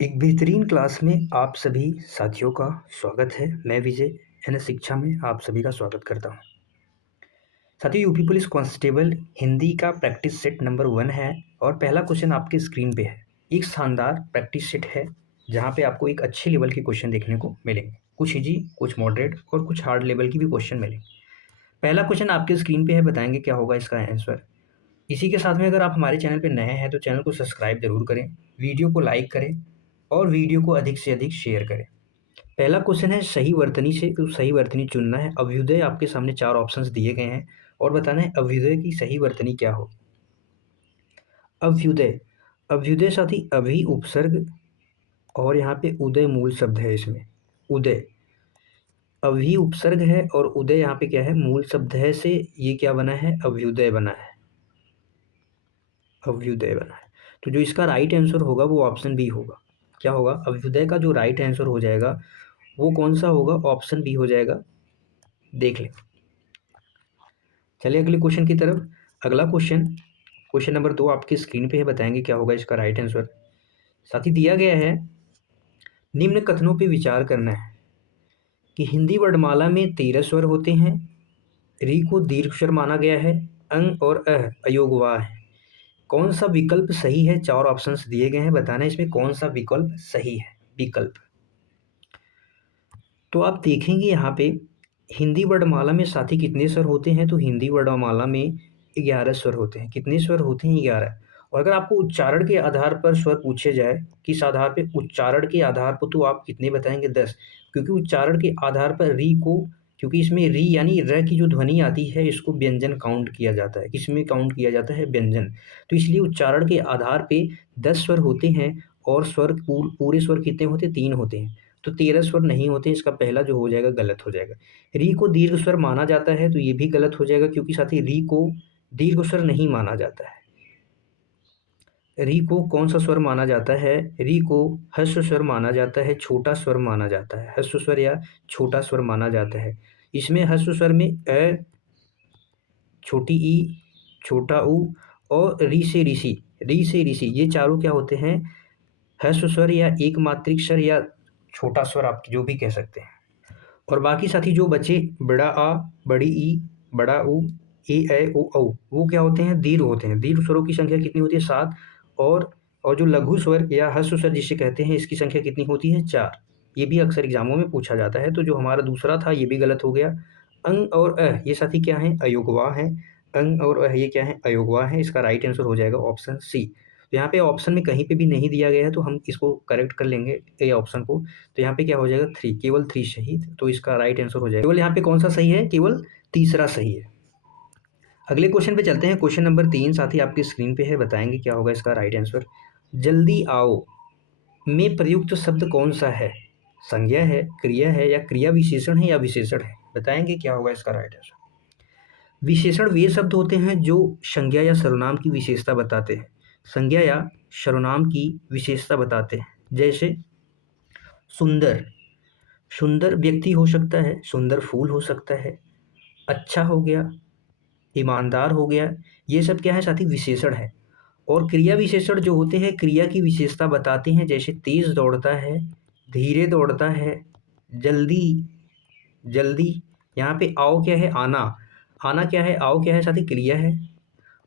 एक बेहतरीन क्लास में आप सभी साथियों का स्वागत है। मैं विजय शिक्षा में आप सभी का स्वागत करता हूँ। साथियों, यूपी पुलिस कांस्टेबल हिंदी का प्रैक्टिस सेट नंबर 1 है और पहला क्वेश्चन आपके स्क्रीन पे है। एक शानदार प्रैक्टिस सेट है जहाँ पे आपको एक अच्छे लेवल के क्वेश्चन देखने को मिलेंगे। कुछ इजी, कुछ मॉडरेट और कुछ हार्ड लेवल की भी क्वेश्चन मिलेंगे। पहला क्वेश्चन आपके स्क्रीन पे है, बताएंगे क्या होगा इसका आंसर। इसी के साथ में अगर आप हमारे चैनल पे नए हैं तो चैनल को सब्सक्राइब जरूर करें, वीडियो को लाइक करें और वीडियो को अधिक से अधिक शेयर करें। पहला क्वेश्चन है सही वर्तनी से, तो सही वर्तनी चुनना है। अभ्युदय आपके सामने 4 ऑप्शंस दिए गए हैं और बताना है अभ्युदय की सही वर्तनी क्या हो। अभ्युदय, अभ्युदय साथी अभि उपसर्ग और यहाँ पे उदय मूल शब्द है इसमें। उदय, अभि उपसर्ग है और उदय यहाँ पे क्या है, मूल शब्द है, से ये क्या बना है, अभ्युदय बना है। अभ्युदय बना है, तो जो इसका राइट आंसर होगा वो ऑप्शन बी होगा। क्या होगा, अभ्युदय का जो राइट आंसर हो जाएगा वो कौन सा होगा, ऑप्शन बी हो जाएगा। देख लें। चलिए अगले क्वेश्चन की तरफ। अगला क्वेश्चन, क्वेश्चन नंबर 2 आपकी स्क्रीन पे है, बताएंगे क्या होगा इसका राइट आंसर। साथ ही दिया गया है, निम्न कथनों पे विचार करना है कि हिंदी वर्णमाला में 13 स्वर होते हैं, री को दीर्घ स्वर माना गया है, अंग और अह अयोगवाह है। कौन सा विकल्प सही है, 4 ऑप्शंस दिए गए हैं, बताना है इसमें कौन सा विकल्प सही है। विकल्प, तो आप देखेंगे यहाँ पे हिंदी वर्णमाला में साथी कितने स्वर होते हैं, तो हिंदी वर्णमाला में 11 स्वर होते हैं। कितने स्वर होते हैं, 11। और अगर आपको उच्चारण के आधार पर स्वर पूछे जाए, किस आधार पे, उच्चारण के आधार पर, तो आप कितने बताएंगे, 10। क्योंकि उच्चारण के आधार पर री को, क्योंकि इसमें री यानी र की जो ध्वनि आती है इसको व्यंजन काउंट किया जाता है। किसमें काउंट किया जाता है, व्यंजन। तो इसलिए उच्चारण के आधार पे 10 स्वर होते हैं और स्वर पूरे स्वर कितने होते हैं, 3 होते हैं। तो 13 स्वर नहीं होते, इसका पहला जो हो जाएगा गलत हो जाएगा। री को दीर्घ स्वर माना जाता है, तो ये भी गलत हो जाएगा क्योंकि साथी री को दीर्घ स्वर नहीं माना जाता है। री को कौन सा स्वर माना जाता है, री को ह्रस्व स्वर माना जाता है, छोटा स्वर माना जाता है। ह्रस्व स्वर या छोटा स्वर माना जाता है। इसमें ह्रस्व स्वर में अ, छोटी ई, छोटा ऊ और री से ऋषि, री से ऋषि, ये चारों क्या होते हैं, ह्रस्व स्वर या एक मात्रिक स्वर या छोटा स्वर, आप जो भी कह सकते हैं। और बाकी साथी जो बचे, बड़ा आ, बड़ी ई, बड़ा ऊ, ए ओ औ, वो क्या होते हैं, दीर्घ होते हैं। दीर्घ स्वरों की संख्या कितनी होती है, 7। और जो लघु स्वर या ह्रस्व स्वर जिसे कहते हैं, इसकी संख्या कितनी होती है, 4। ये भी अक्सर एग्जामों में पूछा जाता है। तो जो हमारा दूसरा था ये भी गलत हो गया। अंग और अ ये साथी क्या है, अयोगवाह है। अंग और अ ये क्या है, अयोगवाह है। इसका राइट आंसर हो जाएगा ऑप्शन सी। तो यहाँ पे ऑप्शन में कहीं पे भी नहीं दिया गया है तो हम इसको करेक्ट कर लेंगे, ए ऑप्शन को। तो यहाँ पे क्या हो जाएगा, 3, केवल 3 सही। तो इसका राइट आंसर हो जाएगा, केवल यहाँ पे कौन सा सही है, केवल तीसरा सही है। अगले क्वेश्चन पे चलते हैं। क्वेश्चन नंबर 3 साथी आपकी स्क्रीन पे है, बताएंगे क्या होगा इसका राइट आंसर। जल्दी आओ में प्रयुक्त शब्द कौन सा है, संज्ञा है, क्रिया है या क्रिया विशेषण है या विशेषण है, बताएंगे क्या होगा इसका राइट आंसर। विशेषण वे शब्द होते हैं जो संज्ञा या सर्वनाम की विशेषता बताते हैं। संज्ञा या सर्वनाम की विशेषता बताते हैं। जैसे सुंदर, सुंदर व्यक्ति हो सकता है, सुंदर फूल हो सकता है, अच्छा हो गया, ईमानदार हो गया। ये सब क्या है साथी, विशेषण है। और क्रिया विशेषण जो होते हैं क्रिया की विशेषता बताते हैं। जैसे तेज दौड़ता है, धीरे दौड़ता है, जल्दी, जल्दी। यहाँ पे आओ क्या है, आना, आना क्या है, आओ क्या है साथी, क्रिया है।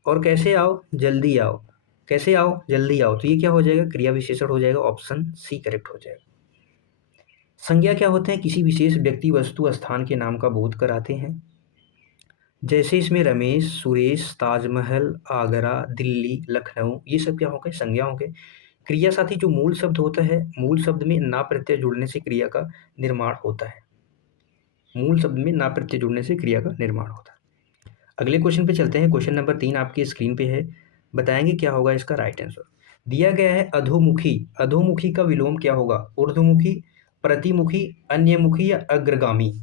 और कैसे आओ, जल्दी आओ, कैसे आओ, जल्दी आओ। तो ये क्या हो जाएगा, क्रिया विशेषण हो जाएगा, ऑप्शन सी करेक्ट हो जाएगा। संज्ञा क्या होते हैं, किसी विशेष व्यक्ति, वस्तु, स्थान के नाम का बोध कराते हैं। जैसे इसमें रमेश, सुरेश, ताजमहल, आगरा, दिल्ली, लखनऊ, ये सब क्या हो गए, संज्ञा हो गए। क्रिया साथी जो मूल शब्द होता है, मूल शब्द में ना प्रत्यय जुड़ने से क्रिया का निर्माण होता है। मूल शब्द में ना प्रत्यय जुड़ने से क्रिया का निर्माण होता है। अगले क्वेश्चन पे चलते हैं। क्वेश्चन नंबर 3 आपकी स्क्रीन पे है, बताएंगे क्या होगा इसका राइट आंसर। दिया गया है अधोमुखी, अधोमुखी का विलोम क्या होगा, ऊर्ध्वमुखी, प्रतिमुखी, अन्यमुखी या अग्रगामी।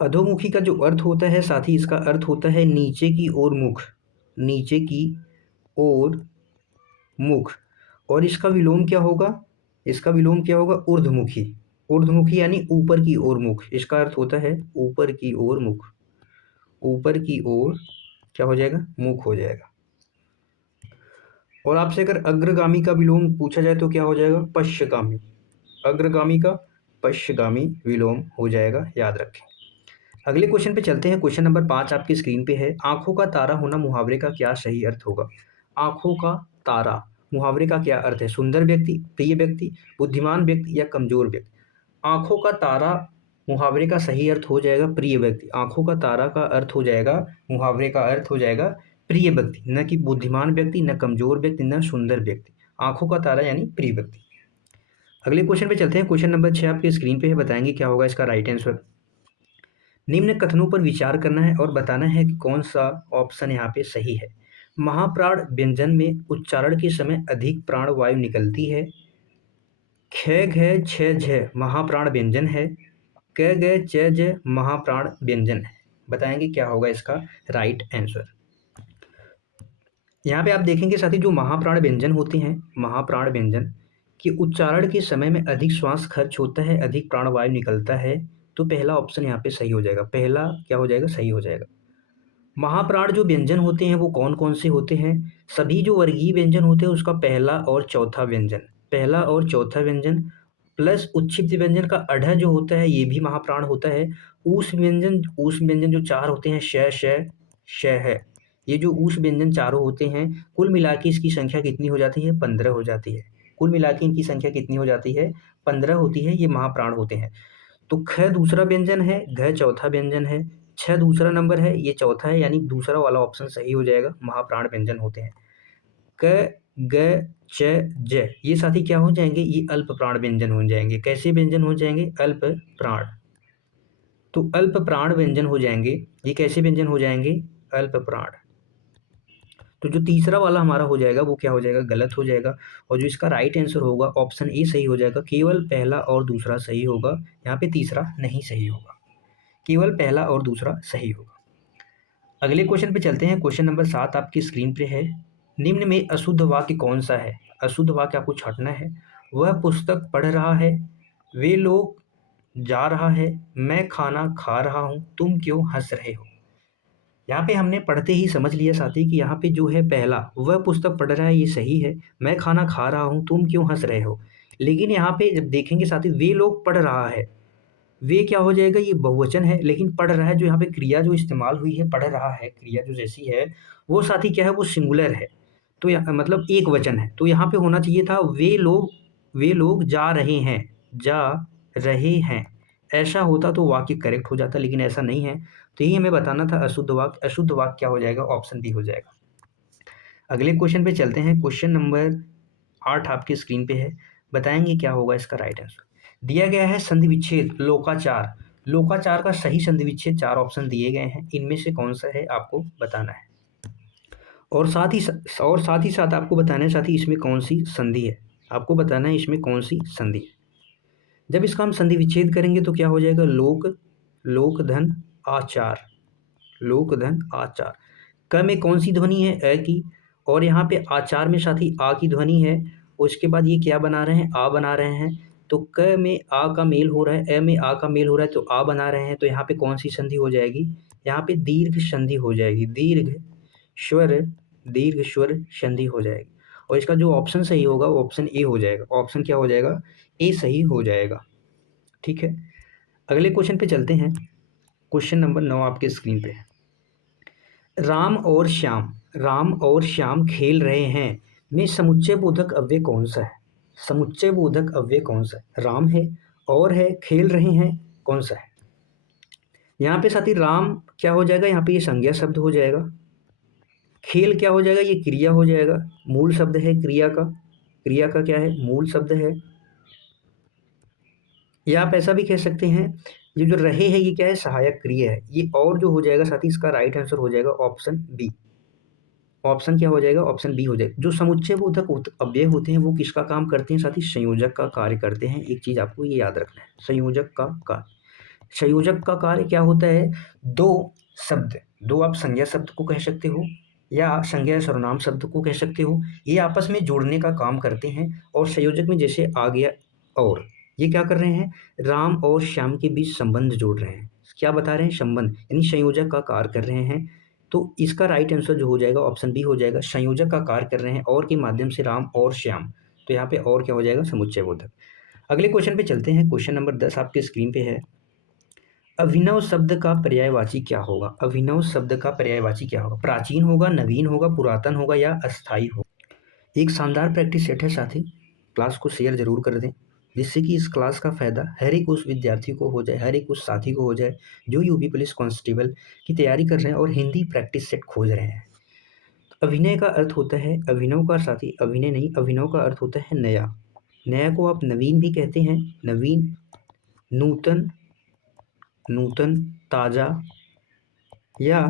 अधोमुखी का जो अर्थ होता है साथी, इसका अर्थ होता है नीचे की ओर मुख, नीचे की ओर मुख। और इसका विलोम क्या होगा, इसका विलोम क्या होगा, ऊर्ध्वमुखी, ऊर्ध्वमुखी यानी ऊपर की ओर मुख। इसका अर्थ होता है ऊपर की ओर मुख, ऊपर की ओर क्या हो जाएगा, मुख हो जाएगा। और आपसे अगर अग्रगामी का विलोम पूछा जाए तो क्या हो जाएगा? पश्चगामी। अग्रगामी का पश्चगामी विलोम हो जाएगा, याद रखें। अगले क्वेश्चन पे चलते हैं। क्वेश्चन नंबर 5 आपकी स्क्रीन पे है। आंखों का तारा होना मुहावरे का क्या सही अर्थ होगा? आंखों का तारा मुहावरे का क्या अर्थ है? सुंदर व्यक्ति, प्रिय व्यक्ति, बुद्धिमान व्यक्ति या कमजोर व्यक्ति? आंखों का तारा मुहावरे का सही अर्थ हो जाएगा प्रिय व्यक्ति। आंखों का तारा का अर्थ हो जाएगा, मुहावरे का अर्थ हो जाएगा प्रिय व्यक्ति, न कि बुद्धिमान व्यक्ति, न कमजोर व्यक्ति, न सुंदर व्यक्ति। आंखों का तारा यानी प्रिय व्यक्ति। अगले क्वेश्चन पे चलते हैं। क्वेश्चन नंबर 6 आपकी स्क्रीन पे है। बताएंगे क्या होगा इसका राइट आंसर। निम्न कथनों पर विचार करना है और बताना है कि कौन सा ऑप्शन यहाँ पे सही है। महाप्राण व्यंजन में उच्चारण के समय अधिक प्राण वायु निकलती है। ख घ छ झ महाप्राण व्यंजन है। क ग च ज महाप्राण व्यंजन है। बताएंगे क्या होगा इसका राइट आंसर। यहाँ पे आप देखेंगे साथी, जो महाप्राण व्यंजन होते हैं, महाप्राण व्यंजन के उच्चारण के समय में अधिक श्वास खर्च होता है, अधिक प्राणवायु निकलता है, तो पहला ऑप्शन यहाँ पे सही हो जाएगा। पहला क्या हो जाएगा? सही हो जाएगा। महाप्राण जो व्यंजन होते हैं वो कौन कौन से होते हैं? सभी जो वर्गीय व्यंजन होते हैं उसका पहला और चौथा व्यंजन, पहला और चौथा व्यंजन प्लस उच्छिष्ट व्यंजन का अढ़ जो होता है ये भी महाप्राण होता है। ऊष्म व्यंजन जो चार होते हैं, श श श है, ये जो ऊष्म व्यंजन चारों होते हैं, कुल मिला के इसकी संख्या कितनी हो जाती है? 15 हो जाती है। कुल मिला के इनकी संख्या कितनी हो जाती है? 15 होती है। ये महाप्राण होते हैं। तो ख दूसरा व्यंजन है, घ चौथा व्यंजन है, छ दूसरा नंबर है, ये चौथा है, यानी दूसरा वाला ऑप्शन सही हो जाएगा। महाप्राण व्यंजन होते हैं। क ग च ज ये साथी क्या हो जाएंगे? ये अल्प प्राण व्यंजन हो जाएंगे। कैसे व्यंजन हो जाएंगे? अल्प प्राण। तो अल्प प्राण व्यंजन हो जाएंगे। ये कैसे व्यंजन हो जाएंगे? अल्प प्राण। तो जो तीसरा वाला हमारा हो जाएगा वो क्या हो जाएगा? गलत हो जाएगा। और जो इसका राइट आंसर होगा ऑप्शन ए सही हो जाएगा। केवल पहला और दूसरा सही होगा, यहाँ पे तीसरा नहीं सही होगा। केवल पहला और दूसरा सही होगा। अगले क्वेश्चन पे चलते हैं। क्वेश्चन नंबर 7 आपकी स्क्रीन पे है। निम्न में अशुद्ध वाक्य कौन सा है? अशुद्ध वाक्य आपको छांटना है। वह पुस्तक पढ़ रहा है, वे लोग जा रहा है, मैं खाना खा रहा हूँ, तुम क्यों हंस रहे हो? यहाँ पे हमने पढ़ते ही समझ लिया साथी कि यहाँ पे जो है पहला, वह पुस्तक पढ़ रहा है, ये सही है। मैं खाना खा रहा हूँ, तुम क्यों हंस रहे हो। लेकिन यहाँ पे जब देखेंगे साथी, वे लोग पढ़ रहा है, वे क्या हो जाएगा? ये बहुवचन है। लेकिन पढ़ रहा है जो यहाँ पे क्रिया जो इस्तेमाल हुई है, पढ़ रहा है क्रिया जो जैसी है, वो साथी क्या है? वो सिंगुलर है। तो मतलब एक वचन है। तो यहाँ पे होना चाहिए था वे लोग जा रहे हैं, जा रहे हैं, ऐसा होता तो वाक्य करेक्ट हो जाता, लेकिन ऐसा नहीं है। तो यही हमें बताना था अशुद्ध वाक्य। अशुद्ध वाक्य क्या हो जाएगा? ऑप्शन बी हो जाएगा। अगले क्वेश्चन पे चलते हैं। क्वेश्चन नंबर 8 आपकी स्क्रीन पे है। बताएंगे क्या होगा इसका राइट आंसर। दिया गया है संधि विच्छेद लोकाचार। लोकाचार का सही संधि विच्छेद 4 ऑप्शन दिए गए हैं, इनमें से कौन सा है आपको बताना है। और साथ ही साथ आपको बताना है साथ ही इसमें कौन सी संधि है। आपको बताना है इसमें कौन सी संधि है। जब इसका हम संधि विच्छेद करेंगे तो क्या हो जाएगा? लोक धन आचार। लोक धन आचार। क में कौन सी ध्वनि है? अ की। और यहाँ पे आचार में साथी आ की ध्वनि है। उसके बाद ये क्या बना रहे हैं? आ बना रहे हैं। तो क में आ का मेल हो रहा है, अ में आ का मेल हो रहा है, तो आ बना रहे हैं। तो यहाँ पे कौन सी संधि हो जाएगी? यहाँ पे दीर्घ संधि हो जाएगी। दीर्घ स्वर संधि हो जाएगी। और इसका जो ऑप्शन सही होगा वो ऑप्शन ए हो जाएगा। ऑप्शन क्या हो जाएगा? ए सही हो जाएगा। ठीक है। अगले क्वेश्चन पे चलते हैं। क्वेश्चन नंबर 9 आपके स्क्रीन पे है। राम और श्याम खेल रहे हैं में समुच्चय बोधक अव्यय कौन सा है? समुच्चय बोधक अव्यय कौन सा है? राम है, और है, खेल रहे हैं, कौन सा है? यहाँ पे साथी राम क्या हो जाएगा? यहाँ पे ये संज्ञा शब्द हो जाएगा। खेल क्या हो जाएगा? ये क्रिया हो जाएगा। मूल शब्द है क्रिया का। क्रिया का क्या है? मूल शब्द है। या आप ऐसा भी कह सकते हैं, ये जो रहे है ये क्या है? सहायक क्रिया है ये। और जो हो जाएगा साथी इसका राइट आंसर हो जाएगा ऑप्शन बी। ऑप्शन क्या हो जाएगा? ऑप्शन बी हो जाएगा। जो समुच्चय बोधक अव्यय होते हैं वो किसका काम करते हैं साथी? संयोजक का कार्य करते हैं। एक चीज आपको ये याद रखना है, संयोजक का कार्य। संयोजक का कार्य क्या होता है? दो शब्द, दो आप संज्ञा शब्द को कह सकते हो या संज्ञा सर्वनाम शब्द को कह सकते हो, ये आपस में जोड़ने का काम करते हैं। और संयोजक में जैसे आ गया और, ये क्या कर रहे हैं? राम और श्याम के बीच संबंध जोड़ रहे हैं। क्या बता रहे हैं? संबंध, यानी संयोजक का कार्य कर रहे हैं। तो इसका राइट आंसर जो हो जाएगा ऑप्शन बी हो जाएगा, संयोजक का कार्य कर रहे हैं और के माध्यम से राम और श्याम। तो यहाँ पे और क्या हो जाएगा, समुच्चय बोधक। अगले क्वेश्चन पे चलते हैं। क्वेश्चन नंबर 10 आपके स्क्रीन पे है। अभिनव शब्द का पर्यायवाची क्या होगा? अभिनव शब्द का पर्यायवाची क्या होगा? प्राचीन होगा, नवीन होगा, पुरातन होगा या अस्थाई होगा? एक शानदार प्रैक्टिस सेट है साथी, क्लास को शेयर जरूर कर दें जिससे कि इस क्लास का फायदा हर एक उस विद्यार्थी को हो जाए, हर एक उस साथी को हो जाए जो यूपी पुलिस कांस्टेबल की तैयारी कर रहे हैं और हिंदी प्रैक्टिस सेट खोज रहे हैं। अभिनय का अर्थ होता है, अभिनव का साथी, अभिनय नहीं, अभिनव का अर्थ होता है नया। नया को आप नवीन भी कहते हैं, नवीन, नूतन, नूतन, ताज़ा या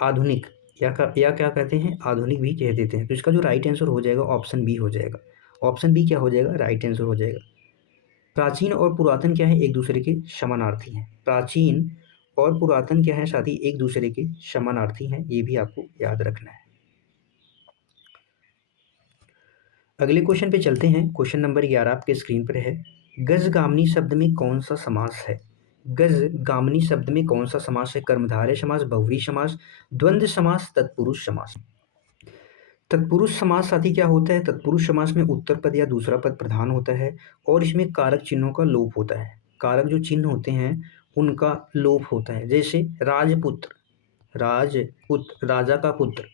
आधुनिक, या क्या कहते हैं, आधुनिक भी कह देते हैं। तो इसका जो राइट आंसर हो जाएगा ऑप्शन बी हो जाएगा। ऑप्शन बी क्या हो जाएगा, राइट आंसर हो जाएगा। प्राचीन और पुरातन क्या है, एक दूसरे के समानार्थी हैं। प्राचीन और पुरातन क्या है साथी, एक दूसरे के समानार्थी हैं, ये भी आपको याद रखना है। अगले क्वेश्चन पे चलते हैं। क्वेश्चन नंबर 11 आपके स्क्रीन पर है। गजगामिनी शब्द में कौन सा समास है? गजगामिनी शब्द में कौन सा समास है? कर्मधारय समास, बहुव्रीहि समास, द्वंद्व समास, तत्पुरुष समास। तत्पुरुष समास साथी क्या होता है? तत्पुरुष समास में उत्तर पद या दूसरा पद प्रधान होता है और इसमें कारक चिन्हों का लोप होता है। कारक जो चिन्ह होते हैं उनका लोप होता है। जैसे राजपुत्र, राजपुत्र, राजा का पुत्र,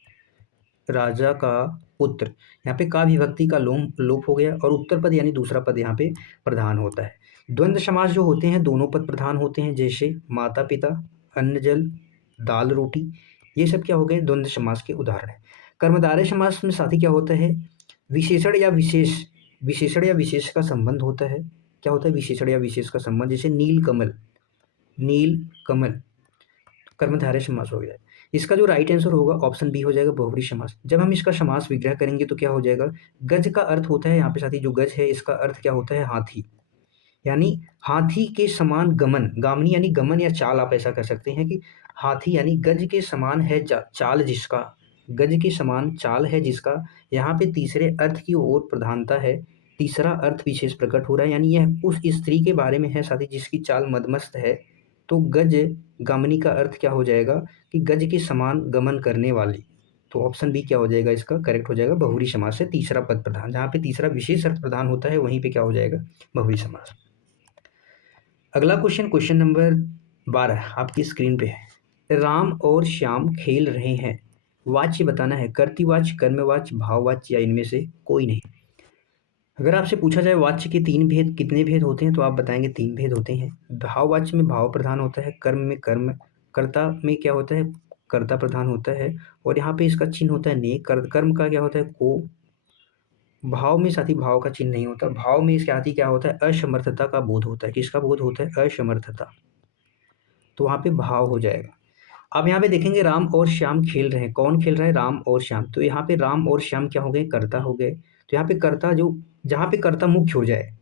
राजा का पुत्र, यहाँ पे का विभक्ति का लोप हो गया और उत्तर पद यानी दूसरा पद यहाँ पे प्रधान होता है। द्वंद्व समास जो होते हैं दोनों पद प्रधान होते हैं, जैसे माता पिता, अन्न जल, दाल रोटी, ये सब क्या हो गए, द्वंद्व समास के उदाहरण है। कर्मधारय समास में साथी क्या होता है, विशेषण या विशेष का संबंध होता है। क्या होता है, विशेषण या विशेष का संबंध, जैसे नील कमल, नील कमल, कर्मधारय समास हो गया। इसका जो राइट आंसर होगा ऑप्शन बी हो जाएगा, बहुव्रीहि समास। जब हम इसका समास विग्रह करेंगे तो क्या हो जाएगा, गज का अर्थ होता है यहाँ पे साथी, जो गज है इसका अर्थ क्या होता है, हाथी, यानी हाथी के समान गमन, गामनी यानी गमन या चाल, आप ऐसा कर सकते हैं कि हाथी यानी गज के समान है चाल जिसका, गज के समान चाल है जिसका। यहाँ पे तीसरे अर्थ की ओर प्रधानता है, तीसरा अर्थ विशेष प्रकट हो रहा है, यानी यह उस स्त्री के बारे में है साथी जिसकी चाल मदमस्त है। तो गज गामिनी का अर्थ क्या हो जाएगा कि गज के समान गमन करने वाली। तो ऑप्शन बी क्या हो जाएगा, इसका करेक्ट हो जाएगा, बहुव्रीहि समास से तीसरा पद प्रधान, जहाँ पे तीसरा विशेष अर्थ प्रधान होता है वहीं पे क्या हो जाएगा, बहुव्रीहि समास। अगला क्वेश्चन, क्वेश्चन नंबर 12 आपकी स्क्रीन पे है। राम और श्याम खेल रहे हैं, वाच्य बताना है, कर्तृवाच्य, कर्मवाच्य, भाववाच्य या इनमें से कोई नहीं। अगर आपसे पूछा जाए वाच्य के तीन भेद, कितने भेद होते हैं, तो आप बताएंगे तीन भेद होते हैं। भाववाच्य में भाव प्रधान होता है, कर्म में कर्म, कर्ता में क्या होता है, कर्ता प्रधान होता है, और यहाँ पे इसका चिन्ह होता है ने। कर्म का क्या होता है, को। भाव में साथी भाव का चिन्ह नहीं होता, भाव में इसके आती क्या होता है, असमर्थता का बोध होता है। किसका बोध होता है, असमर्थता। तो वहाँ पे भाव हो जाएगा। अब यहाँ पे देखेंगे राम और श्याम खेल रहे हैं, कौन खेल रहा है, राम और श्याम। तो यहाँ पे राम और श्याम क्या हो गए, कर्ता हो गए। तो यहाँ पे कर्ता जो, जहाँ पे कर्ता मुख्य हो जाए,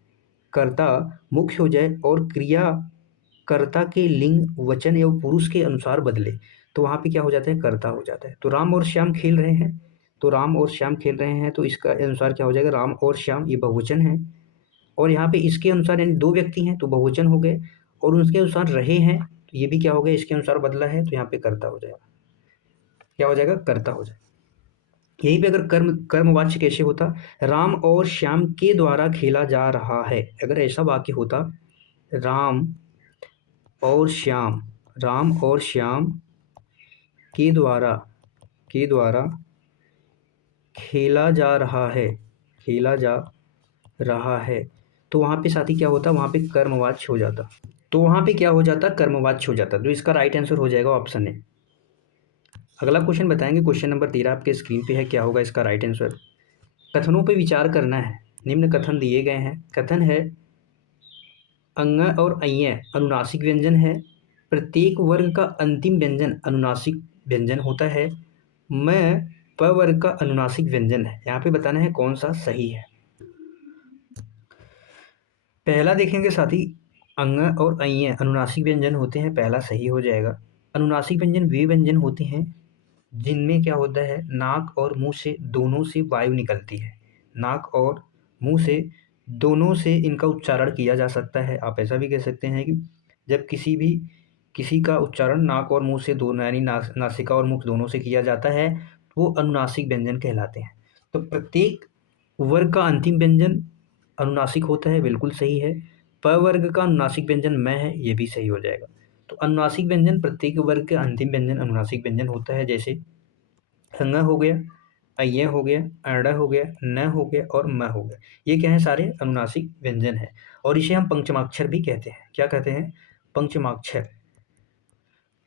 कर्ता मुख्य हो जाए और क्रिया कर्ता के लिंग, वचन एवं पुरुष के अनुसार बदले, तो वहाँ पे क्या हो जाता है, कर्ता हो जाता है। तो राम और श्याम खेल रहे हैं, तो राम और श्याम खेल रहे हैं, तो इसका अनुसार क्या हो जाएगा, राम और श्याम, ये बहुवचन है। और यहाँ पे इसके अनुसार यानी दो व्यक्ति हैं तो बहुवचन हो गए, और उसके अनुसार रहे हैं तो ये भी क्या हो गया, इसके अनुसार बदला है, तो यहाँ पे कर्ता हो जाएगा। क्या हो जाएगा, कर्ता हो जाएगा। यहीं पे अगर कर्मवाच्य कैसे होता, राम और श्याम के द्वारा खेला जा रहा है, अगर ऐसा वाक्य होता, राम और श्याम, राम और श्याम के द्वारा खेला जा रहा है, खेला जा रहा है, तो वहाँ पे साथी क्या होता, वहाँ पे कर्मवाच्य हो जाता। तो वहाँ पे क्या हो जाता, कर्मवाच्य हो जाता। तो इसका राइट आंसर हो जाएगा ऑप्शन ए। अगला क्वेश्चन बताएंगे, क्वेश्चन नंबर 13 आपके स्क्रीन पे है, क्या होगा इसका राइट आंसर। कथनों पे विचार करना है, निम्न कथन दिए गए हैं। कथन है, अंग और अय्य अनुनासिक व्यंजन है, प्रत्येक वर्ग का अंतिम व्यंजन अनुनासिक व्यंजन होता है, मैं प वर्ग का अनुनासिक व्यंजन है। यहाँ पे बताना है कौन सा सही है। पहला देखेंगे साथी, अंग और अय्य अनुनासिक व्यंजन होते हैं, पहला सही हो जाएगा। अनुनासिक व्यंजन वे व्यंजन होते हैं जिनमें क्या होता है, नाक और मुंह से दोनों से वायु निकलती है, नाक और मुंह से दोनों से इनका उच्चारण किया जा सकता है। आप ऐसा भी कह सकते हैं कि जब किसी भी किसी का उच्चारण नाक और मुंह से दोनों यानी नासिका और मुख दोनों से किया जाता है, वो अनुनासिक व्यंजन कहलाते हैं। तो प्रत्येक वर्ग का अंतिम व्यंजन अनुनासिक होता है, बिल्कुल सही है। प वर्ग का अनुनासिक व्यंजन मैं है, ये भी सही हो जाएगा। तो अनुनासिक व्यंजन प्रत्येक वर्ग का अंतिम व्यंजन अनुनासिक व्यंजन होता है, जैसे ङ हो गया, अय्य हो गया, अण हो गया, न हो गया और म हो गया। ये क्या है, सारे अनुनासिक व्यंजन है और इसे हम पंचमाक्षर भी कहते हैं। क्या कहते हैं? पंचमाक्षर।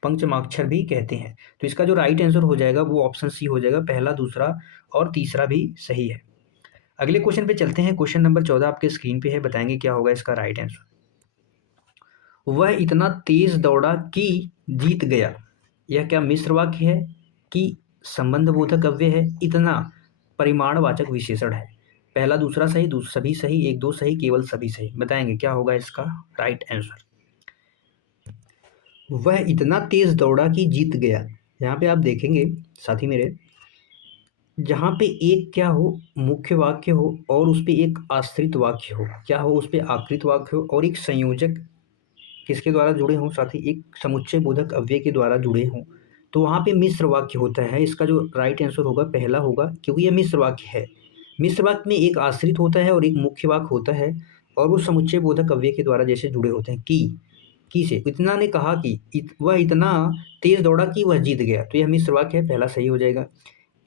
पंचमाक्षर भी कहते हैं। तो इसका जो राइट आंसर हो जाएगा वो ऑप्शन सी हो जाएगा, पहला, दूसरा और तीसरा भी सही है। अगले क्वेश्चन पे चलते हैं। क्वेश्चन नंबर 14 आपके स्क्रीन पे है, बताएंगे क्या होगा इसका राइट आंसर। वह इतना तेज दौड़ा कि जीत गया, यह क्या मिश्र वाक्य है कि संबंधबोधक अव्यय है? इतना परिमाणवाचक विशेषण है। पहला, दूसरा सही, सभी सही, एक दो सही, केवल सभी सही। बताएंगे क्या होगा इसका राइट आंसर। वह इतना तेज दौड़ा कि जीत गया, यहाँ पे आप देखेंगे साथी मेरे, जहाँ पे एक क्या हो, मुख्य वाक्य हो और उस पे एक आश्रित वाक्य हो, क्या हो, उस पे आश्रित वाक्य हो और एक संयोजक किसके द्वारा जुड़े हों साथी, एक समुच्चय बोधक अव्यय के द्वारा जुड़े हों, तो वहाँ पे मिश्र वाक्य होता है। इसका जो राइट आंसर होगा पहला होगा, क्योंकि ये मिश्र वाक्य है। मिश्र वाक्य में एक आश्रित होता है और एक मुख्य वाक्य होता है और वो समुच्चय बोधक अव्यय के द्वारा जैसे जुड़े होते हैं। की से इतना ने कहा कि वह इतना तेज दौड़ा कि वह जीत गया, तो यह मिश्र वाक्य है, पहला सही हो जाएगा।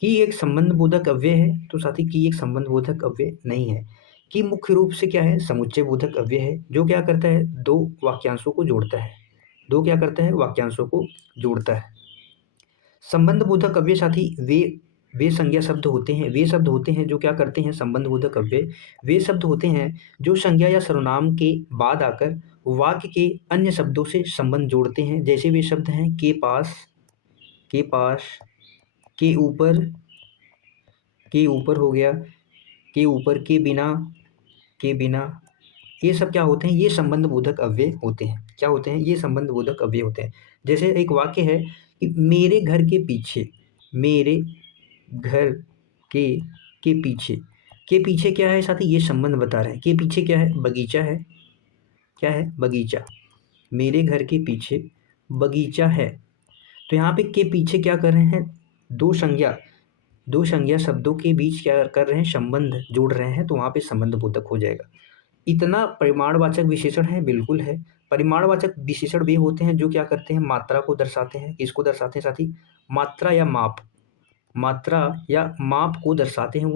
कि एक संबंध बोधक अव्यय है, तो साथी की एक संबंध बोधक अव्यय नहीं है। कि मुख्य रूप से क्या है, समुच्चय बोधक अव्यय है, जो क्या करता है, दो वाक्यांशों को जोड़ता है। दो क्या करता है, वाक्यांशों को जोड़ता है। संबंध बोधक अव्यय साथी वे संज्ञा शब्द होते हैं, वे शब्द होते हैं जो क्या करते हैं, संबंध बोधक अव्यय वे शब्द होते हैं जो संज्ञा या सर्वनाम के बाद आकर वाक्य के अन्य शब्दों से संबंध जोड़ते हैं। जैसे वे शब्द हैं के पास, के पास, के ऊपर हो गया, के ऊपर, के बिना, के बिना। ये सब क्या होते हैं, ये संबंध बोधक अव्यय होते हैं। क्या होते हैं, ये संबंध बोधक अव्यय होते हैं। जैसे एक वाक्य है कि मेरे घर के पीछे, मेरे घर के पीछे, के पीछे क्या है साथी, ये संबंध बता रहे हैं। के पीछे क्या है, बगीचा है। क्या है, बगीचा। मेरे घर के पीछे बगीचा है। तो यहाँ पे के पीछे क्या कर रहे हैं, दो संज्ञा शब्दों के बीच क्या कर रहे हैं, संबंध जोड़ रहे हैं, तो वहाँ पे संबंध बोधक हो जाएगा। इतना परिमाणवाचक विशेषण है, बिल्कुल है। परिमाणवाचक विशेषण वे होते हैं जो क्या करते हैं, मात्रा को दर्शाते हैं। किसको दर्शाते हैं साथी, मात्रा या माप, मात्रा या माप को दर्शाते हैं।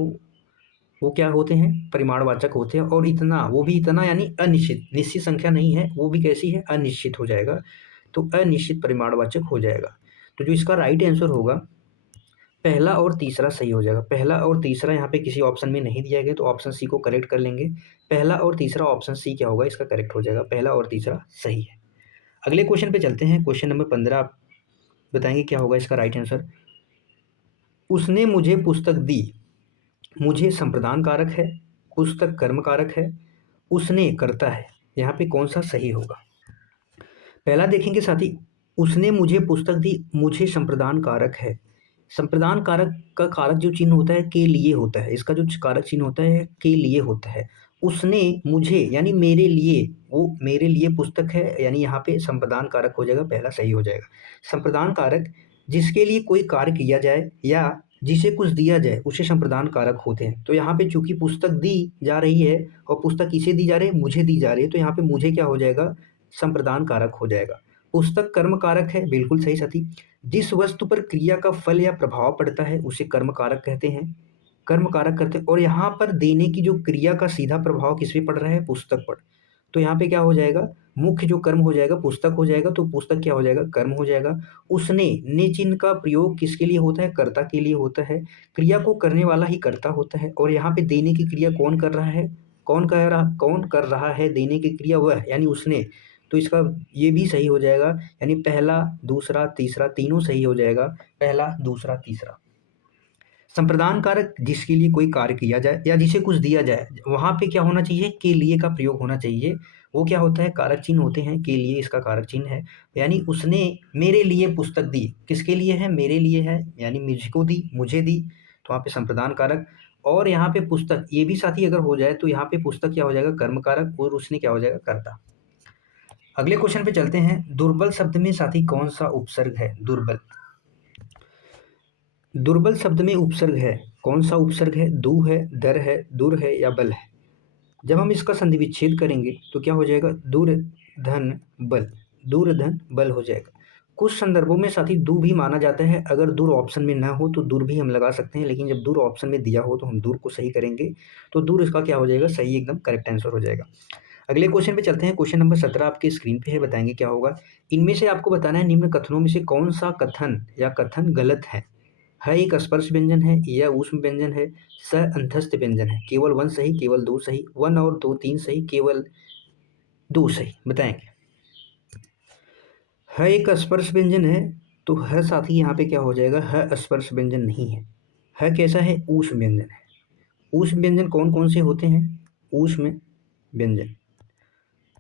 वो क्या होते हैं, परिमाणवाचक होते हैं। और इतना, वो भी इतना यानी अनिश्चित, निश्चित संख्या नहीं है, वो भी कैसी है, अनिश्चित हो जाएगा। तो अनिश्चित परिमाणवाचक हो जाएगा। तो जो इसका राइट आंसर होगा, पहला और तीसरा सही हो जाएगा। पहला और तीसरा यहाँ पे किसी ऑप्शन में नहीं दिया गया, तो ऑप्शन सी को करेक्ट कर लेंगे। पहला और तीसरा, ऑप्शन सी क्या होगा, इसका करेक्ट हो जाएगा, पहला और तीसरा सही है। अगले क्वेश्चन पे चलते हैं। क्वेश्चन नंबर 15 आप बताएंगे क्या होगा इसका राइट आंसर। उसने मुझे पुस्तक दी, मुझे संप्रदान कारक है, पुस्तक कर्म कारक है, उसने करता है, यहाँ पे कौन सा सही होगा। पहला देखेंगे साथी, उसने मुझे पुस्तक दी, मुझे संप्रदान कारक है। संप्रदान कारक का कारक जो चिन्ह होता है के लिए होता है, इसका जो कारक चिन्ह होता है के लिए होता है। उसने मुझे यानी मेरे लिए, वो मेरे लिए पुस्तक है, यानी यहाँ पे संप्रदान कारक हो जाएगा, पहला सही हो जाएगा। संप्रदान कारक जिसके लिए कोई कार्य किया जाए या जिसे कुछ दिया जाए उसे संप्रदान कारक होते हैं। तो यहाँ पे चूंकि पुस्तक दी जा रही है और पुस्तक किसे दी जा रही है, मुझे दी जा रही है, तो यहाँ पे मुझे क्या हो जाएगा, संप्रदान कारक हो जाएगा। पुस्तक कर्म कारक है, बिल्कुल सही साथी। जिस वस्तु पर क्रिया का फल या प्रभाव पड़ता है उसे कर्म कारक कहते हैं, कर्म कारक करते हैं। और यहाँ पर देने की जो क्रिया का सीधा प्रभाव किस पे पड़ रहा है, पुस्तक पर। तो यहाँ पे क्या हो जाएगा, मुख्य जो कर्म हो जाएगा पुस्तक हो जाएगा, तो पुस्तक क्या हो जाएगा, कर्म हो जाएगा। उसने, ने चिन्ह का प्रयोग किसके लिए होता है, कर्ता के लिए होता है। क्रिया को करने वाला ही कर्ता होता है। और यहाँ पे देने की क्रिया कौन कर रहा है, कौन कर रहा है देने की क्रिया, वह यानी उसने। तो इसका ये भी सही हो जाएगा, यानी पहला, दूसरा, तीसरा तीनों सही हो जाएगा, पहला, दूसरा, तीसरा। संप्रदान कारक जिसके लिए कोई कार्य किया जाए या जिसे कुछ दिया जाए, वहां पे क्या होना चाहिए, के लिए का प्रयोग होना चाहिए। वो क्या होता है, कारक चिन्ह होते हैं, के लिए इसका कारक चिन्ह है। यानी उसने मेरे लिए पुस्तक दी, किसके लिए है, मेरे लिए है, यानी मुझको दी, मुझे दी, तो वहाँ पे संप्रदान कारक। और यहाँ पे पुस्तक, ये भी साथी अगर हो जाए तो यहाँ पे पुस्तक क्या हो जाएगा, कर्म कारक, और उसने क्या हो जाएगा, कर्ता। अगले क्वेश्चन पे चलते हैं। दुर्बल शब्द में साथी कौन सा उपसर्ग है? दुर्बल। दुर्बल शब्द में उपसर्ग है, कौन सा उपसर्ग है? दू है, दर है, दुर है या बल है? जब हम इसका संधि विच्छेद करेंगे तो क्या हो जाएगा? दूर धन बल, दूर धन बल हो जाएगा। कुछ संदर्भों में साथी दू भी माना जाता है, अगर दूर ऑप्शन में ना हो तो दूर भी हम लगा सकते हैं, लेकिन जब दूर ऑप्शन में दिया हो तो हम दूर को सही करेंगे, तो दूर इसका क्या हो जाएगा? सही, एकदम करेक्ट आंसर हो जाएगा। अगले क्वेश्चन पे चलते हैं। क्वेश्चन नंबर 17 आपके स्क्रीन पे है, बताएंगे क्या होगा। इनमें से आपको बताना है निम्न कथनों में से कौन सा कथन या कथन गलत है एक स्पर्श व्यंजन है, यह ऊष्म व्यंजन है, स अंतस्थ व्यंजन है। केवल वन सही, केवल दो सही, वन और दो तीन सही, केवल दो सही, बताएंगे। है एक स्पर्श व्यंजन है, तो है साथी यहाँ पे क्या हो जाएगा? है स्पर्श व्यंजन नहीं है कैसा है? ऊष्म व्यंजन है। ऊष्म व्यंजन कौन कौन से होते हैं? ऊष्म व्यंजन,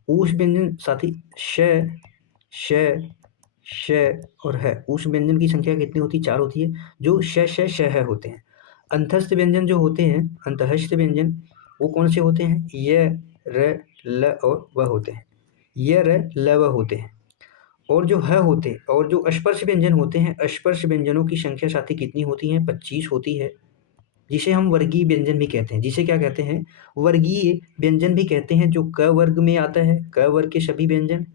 ऊष्म व्यंजन साथी श, श, श और है। ऊष्म व्यंजन की संख्या कितनी होती है? चार होती है, जो श श श है होते हैं। अंतस्थ व्यंजन जो होते हैं, अंतहस्थ व्यंजन, वो कौन से होते हैं? य, र, ल और व होते हैं। य, र, ल, व होते हैं। और जो ह होते हैं, और जो स्पर्श व्यंजन होते हैं, स्पर्श व्यंजनों की संख्या साथी कितनी होती है? 25 होती है, जिसे हम वर्गीय व्यंजन भी कहते हैं। जिसे क्या कहते हैं? वर्गीय व्यंजन भी कहते हैं, जो क वर्ग में आता है। क वर्ग के सभी व्यंजन,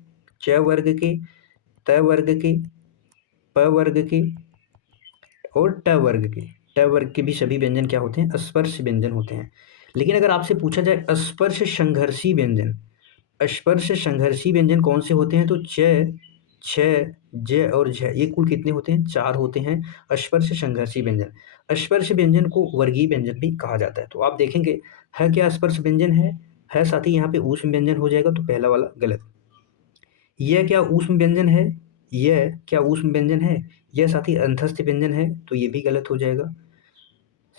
च वर्ग के, त वर्ग के, प वर्ग के और ट वर्ग के, ट वर्ग के भी सभी व्यंजन क्या होते हैं? स्पर्श व्यंजन होते हैं। लेकिन अगर आपसे पूछा जाए स्पर्श संघर्षी व्यंजन, स्पर्श संघर्षी व्यंजन कौन से होते हैं? तो च, छ, ज और झ, ये कुल कितने होते हैं? चार होते हैं स्पर्श संघर्षी व्यंजन। स्पर्श व्यंजन को वर्गीय व्यंजन भी कहा जाता है। तो आप देखेंगे है क्या स्पर्श व्यंजन है साथी यहाँ पे ऊष्म व्यंजन हो जाएगा, तो पहला वाला गलत। यह क्या ऊष्म व्यंजन है? यह क्या ऊष्म व्यंजन है? यह साथी अंतस्थ व्यंजन है, तो ये भी गलत हो जाएगा।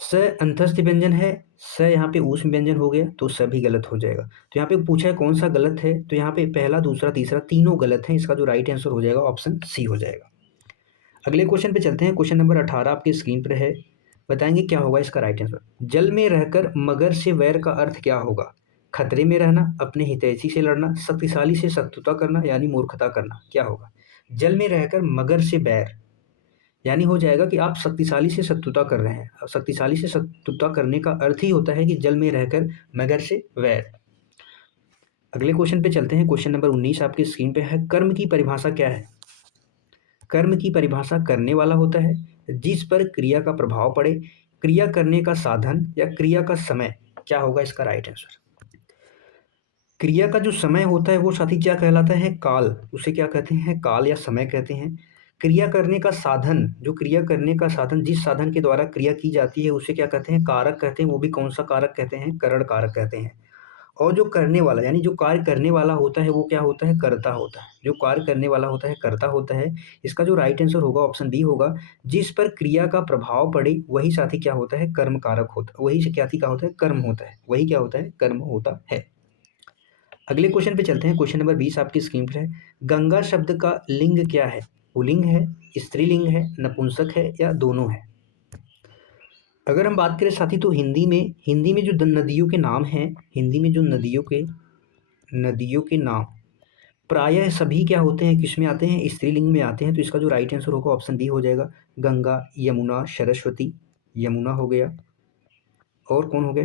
स अंतस्थ व्यंजन है, स यहाँ पे ऊष्म व्यंजन हो गया, तो स भी गलत हो जाएगा। तो यहाँ पे पूछा है कौन सा गलत है, तो यहाँ पे पहला, दूसरा, तीसरा तीनों गलत हैं। इसका जो राइट आंसर हो जाएगा ऑप्शन सी हो जाएगा। अगले क्वेश्चन पे चलते हैं। क्वेश्चन नंबर 18 आपकी स्क्रीन पर है, बताएंगे क्या होगा इसका राइट आंसर। जल में रहकर मगर से वैर का अर्थ क्या होगा? खतरे में रहना, अपने हितैषी से लड़ना, शक्तिशाली से शत्रुता करना, यानी मूर्खता करना। क्या होगा? जल में रहकर मगर से बैर, यानी हो जाएगा कि आप शक्तिशाली से शत्रुता कर रहे हैं। और शक्तिशाली से शत्रुता करने का अर्थ ही होता है कि जल में रहकर मगर से वैर। अगले क्वेश्चन पे चलते हैं। क्वेश्चन नंबर 19 आपकी स्क्रीन पे है। कर्म की परिभाषा क्या है? कर्म की परिभाषा करने वाला होता है, जिस पर क्रिया का प्रभाव पड़े, क्रिया करने का साधन या क्रिया का समय। क्या होगा इसका राइट आंसर? क्रिया का जो समय होता है वो साथी क्या कहलाता है? काल। उसे क्या कहते हैं? काल या समय कहते हैं। क्रिया करने का साधन, जो क्रिया करने का साधन, जिस साधन के द्वारा क्रिया की जाती है, उसे क्या कहते हैं? कारक कहते हैं। वो भी कौन सा कारक कहते हैं? करण कारक कहते हैं। और जो करने वाला, यानी जो कार्य करने वाला होता है, वो क्या होता है? कर्ता होता है। जो कार्य करने वाला होता है कर्ता होता है। इसका जो राइट आंसर होगा ऑप्शन बी होगा। जिस पर क्रिया का प्रभाव पड़े वही साथी क्या होता है? कर्म कारक होता है। वही से क्या थी क्या होता है? कर्म होता है। वही क्या होता है? कर्म होता है। अगले क्वेश्चन पे चलते हैं। क्वेश्चन नंबर 20 आपकी स्क्रीन पर है। गंगा शब्द का लिंग क्या है? पुल्लिंग है, स्त्रीलिंग है, नपुंसक है या दोनों है? अगर हम बात करें साथी तो हिंदी में जो नदियों के नाम हैं, हिंदी में जो नदियों के नाम प्रायः सभी क्या होते हैं? किस में आते हैं? स्त्रीलिंग में आते हैं। तो इसका जो राइट आंसर होगा ऑप्शन बी हो जाएगा। गंगा, यमुना, सरस्वती, यमुना हो गया, और कौन हो गया?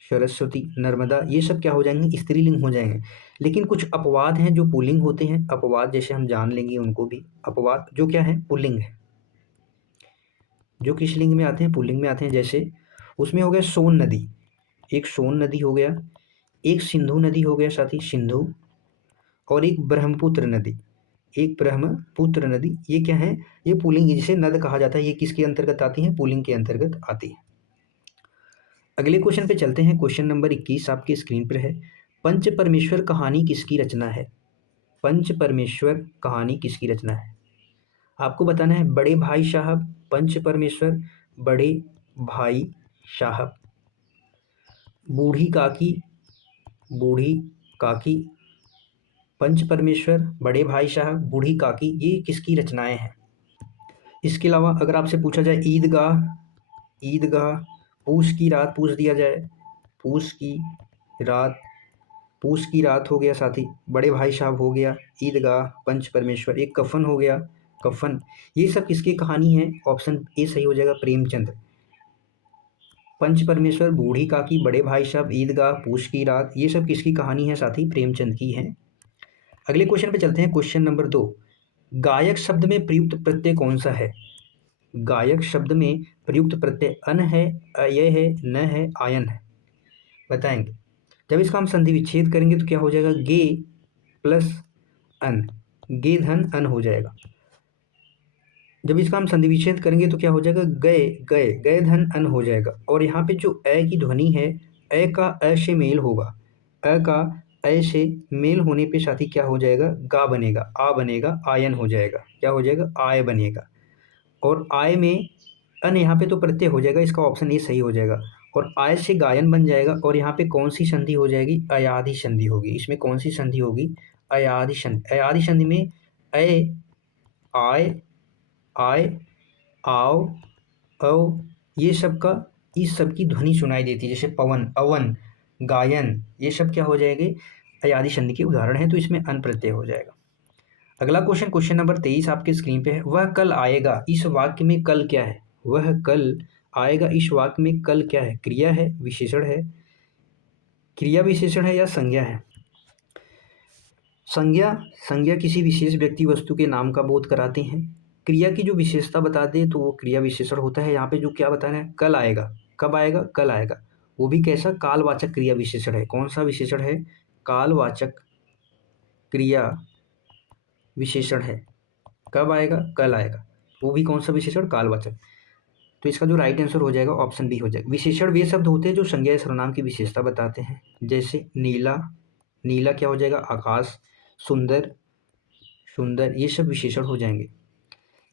सरस्वती, नर्मदा, ये सब क्या हो जाएंगे? स्त्रीलिंग हो जाएंगे। लेकिन कुछ अपवाद हैं जो पुल्लिंग होते हैं। अपवाद जैसे हम जान लेंगे उनको भी। अपवाद जो क्या है? पुल्लिंग है। जो किस लिंग में आते हैं? पुल्लिंग में आते हैं। जैसे उसमें हो गया सोन नदी, एक सोन नदी हो गया, एक सिंधु नदी हो गया साथी, सिंधु, और एक ब्रह्मपुत्र नदी, एक ब्रह्मपुत्र नदी। ये क्या है? ये पुल्लिंग, जिसे नद कहा जाता है। ये किसके अंतर्गत आती है? पुल्लिंग के अंतर्गत आती है। अगले क्वेश्चन पे चलते हैं। क्वेश्चन नंबर 21 आपकी स्क्रीन पर है। पंच परमेश्वर कहानी किसकी रचना है? पंच परमेश्वर कहानी किसकी रचना है? आपको बताना है। बड़े भाई साहब, पंच परमेश्वर, बड़े भाई साहब, बूढ़ी काकी, बूढ़ी काकी, पंच परमेश्वर, बड़े भाई साहब, बूढ़ी काकी, ये किसकी रचनाएं हैं? इसके अलावा अगर आपसे पूछा जाए ईदगाह, ईदगाह, पूस की रात पूछ दिया जाए, पूस की रात, पूस की रात हो गया साथी, बड़े भाई साहब हो गया, ईदगाह, पंच परमेश्वर, एक कफन हो गया, कफन। ये सब किसकी कहानी है? ऑप्शन ए सही हो जाएगा, प्रेमचंद। पंच परमेश्वर, बूढ़ी काकी, बड़े भाई साहब, ईदगाह, पूस की रात, ये सब किसकी कहानी है साथी? प्रेमचंद की है। अगले क्वेश्चन पे चलते हैं, क्वेश्चन नंबर 2। गायक शब्द में प्रयुक्त प्रत्यय कौन सा है? गायक शब्द में प्रयुक्त प्रत्यय अन है, अय है, न है, आयन है, बताएंगे। जब इसका हम संधि विच्छेद करेंगे तो क्या हो जाएगा? गे प्लस अन, गे धन अन हो जाएगा। जब इसका हम संधि विच्छेद करेंगे तो क्या हो जाएगा? गए गए, गए धन अन हो जाएगा। और यहाँ पे जो अ की ध्वनि है, अ का अ से मेल होगा, अ का अ से मेल होने पे साथी क्या हो जाएगा? गा बनेगा, आ बनेगा, आयन हो जाएगा। क्या हो जाएगा? आय बनेगा। और आय में अन यहाँ पे तो प्रत्यय हो जाएगा, इसका ऑप्शन ए सही हो जाएगा। और आय से गायन बन जाएगा। और यहाँ पे कौन सी संधि हो जाएगी? अयाधि संधि होगी। इसमें कौन सी संधि होगी? अयाधि संधि। अयाधि संधि में अय, आय, आय, आओ, औ, ये सब का, इस सब की ध्वनि सुनाई देती है, जैसे पवन, अवन, गायन, ये सब क्या हो जाएंगे? अयादि संधि के उदाहरण है, तो इसमें अन प्रत्यय हो जाएगा। अगला क्वेश्चन, क्वेश्चन नंबर 23 आपके स्क्रीन पे है। वह कल आएगा, इस वाक्य में कल क्या है? वह कल आएगा, इस वाक्य में कल क्या है? क्रिया है, विशेषण है, क्रिया विशेषण है, या संज्ञा है? संज्ञा, संज्ञा किसी विशेष व्यक्ति वस्तु के नाम का बोध कराते हैं। क्रिया की जो विशेषता बता दे तो वो क्रिया विशेषण होता है। यहाँ पे जो क्या बता रहे हैं? कल आएगा, कब आएगा? कल आएगा। वो भी कैसा? कालवाचक क्रिया विशेषण है। कौन सा विशेषण है? कालवाचक क्रिया विशेषण है। कब आएगा? कल आएगा। वो भी कौन सा विशेषण? कालवाचक। तो इसका जो राइट आंसर हो जाएगा ऑप्शन बी हो जाएगा। विशेषण वे शब्द होते हैं जो संज्ञा या सर्वनाम की विशेषता बताते हैं, जैसे नीला, नीला क्या हो जाएगा? आकाश, सुंदर, सुंदर, ये सब विशेषण हो जाएंगे।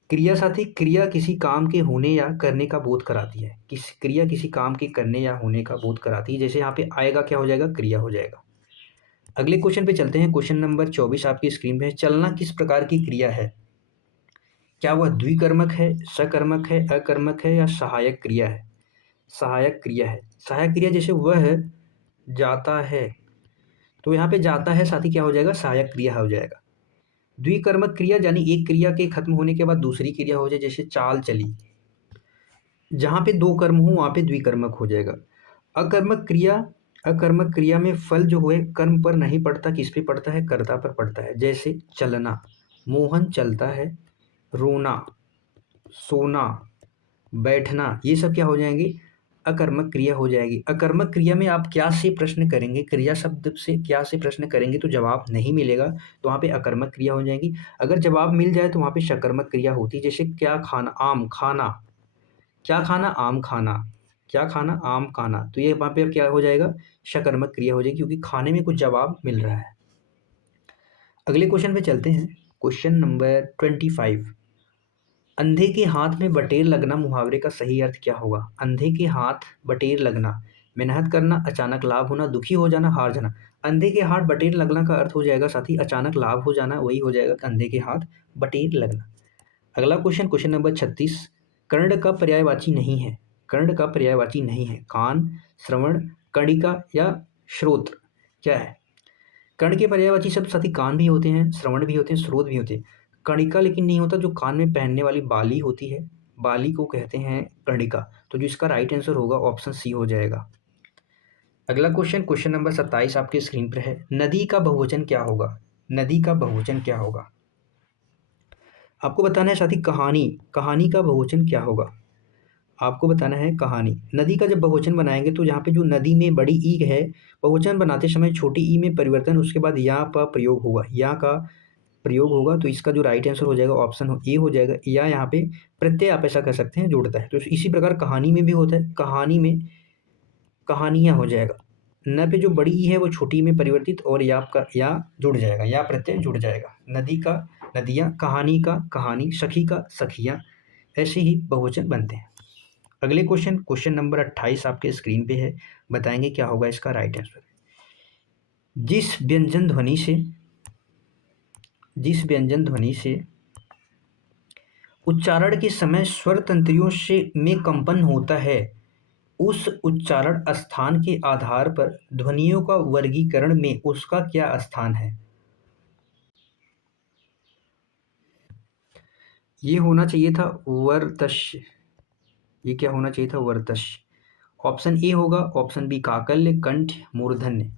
क्रिया साथी, क्रिया किसी काम के होने या करने का बोध कराती है। क्रिया किसी काम के करने या होने का बोध कराती है। जैसे यहाँ पे आएगा क्या हो जाएगा? क्रिया हो जाएगा। अगले क्वेश्चन पे चलते हैं, क्वेश्चन नंबर 24 आपकी स्क्रीन पे है। चलना किस प्रकार की क्रिया है? क्या वह द्विकर्मक है, सकर्मक है, अकर्मक है, या सहायक क्रिया है? सहायक क्रिया है। सहायक क्रिया, जैसे वह जाता है, तो यहाँ पे जाता है साथी क्या हो जाएगा? सहायक क्रिया हो जाएगा। द्विकर्मक क्रिया यानी एक क्रिया के खत्म होने के बाद दूसरी क्रिया हो जाए, जैसे चाल चली, जहाँ पे दो कर्म हो वहाँ पे द्विकर्मक हो जाएगा। अकर्मक क्रिया, अकर्मक क्रिया में फल जो है कर्म पर नहीं पड़ता, किस पे पड़ता है? कर्ता पर पड़ता है। जैसे चलना, मोहन चलता है, रोना, सोना, बैठना, ये सब क्या हो जाएंगे? अकर्मक क्रिया हो जाएगी। अकर्मक क्रिया में आप क्या से प्रश्न करेंगे? क्रिया शब्द से क्या से प्रश्न करेंगे तो जवाब नहीं मिलेगा, तो वहाँ पे अकर्मक क्रिया हो जाएगी। अगर जवाब मिल जाए तो वहाँ पे सकर्मक क्रिया होती है। जैसे क्या खाना? आम खाना, क्या खाना? आम खाना, क्या खाना? आम खाना। तो ये वहाँ पे अब क्या हो जाएगा? सकर्मक क्रिया हो जाएगी, क्योंकि खाने में कुछ जवाब मिल रहा है। अगले क्वेश्चन पे चलते हैं, क्वेश्चन नंबर 25। अंधे के हाथ में बटेर लगना मुहावरे का सही अर्थ क्या होगा? अंधे के हाथ बटेर लगना, मेहनत करना, अचानक लाभ होना, दुखी हो जाना, हार जाना। अंधे के हाथ बटेर लगना का अर्थ हो जाएगा साथी अचानक लाभ हो जाना, वही हो जाएगा अंधे के हाथ बटेर लगना। अगला क्वेश्चन, क्वेश्चन नंबर 36। कर्ण का पर्यायवाची नहीं है, कर्ण का पर्यायवाची नहीं है। कान, श्रवण, कर्णिका, या श्रोत्र, क्या है? कर्ण के पर्यायवाची शब्द साथी कान भी होते हैं, श्रवण भी होते हैं, स्रोत भी होते हैं। कर्णिका लेकिन नहीं होता, जो कान में पहनने वाली बाली होती है, बाली को कहते हैं कर्णिका। तो जो इसका राइट आंसर होगा ऑप्शन सी हो जाएगा। अगला क्वेश्चन, क्वेश्चन नंबर 27 आपके स्क्रीन पर है। नदी का बहुवचन क्या होगा? नदी का बहुवचन क्या होगा? आपको बताना है साथी कहानी, कहानी का बहुवचन क्या होगा? आपको बताना है कहानी। नदी का जब बहुवचन बनाएंगे तो यहाँ पे जो नदी में बड़ी ई है, बहुवचन बनाते समय छोटी ई में परिवर्तन, उसके बाद या का प्रयोग होगा, या का प्रयोग होगा। तो इसका जो राइट आंसर हो जाएगा ऑप्शन ए हो जाएगा। या यहाँ पे प्रत्यय आप ऐसा कर सकते हैं जोड़ता है। तो इसी प्रकार कहानी में भी होता है, कहानी में कहानियाँ हो जाएगा। न पे जो बड़ी ई है वो छोटी में परिवर्तित, और या का या जुड़ जाएगा, या प्रत्यय जुड़ जाएगा। नदी का नदियाँ, कहानी का कहानी, सखी का सखियाँ, ऐसे ही बहुवचन बनते हैं। अगले क्वेश्चन, क्वेश्चन नंबर 28 आपके स्क्रीन पे है। बताएंगे क्या होगा इसका राइट आंसर। जिस व्यंजन ध्वनि से, जिस व्यंजन ध्वनि से उच्चारण के समय स्वर तंत्रियों से में कंपन होता है, उस उच्चारण स्थान के आधार पर ध्वनियों का वर्गीकरण में उसका क्या स्थान है? ये होना चाहिए था वर्तस्य। ये क्या होना चाहिए था? वर्तस्य। ऑप्शन ए होगा, ऑप्शन बी काकल्य, कंठ, मूर्धन्य।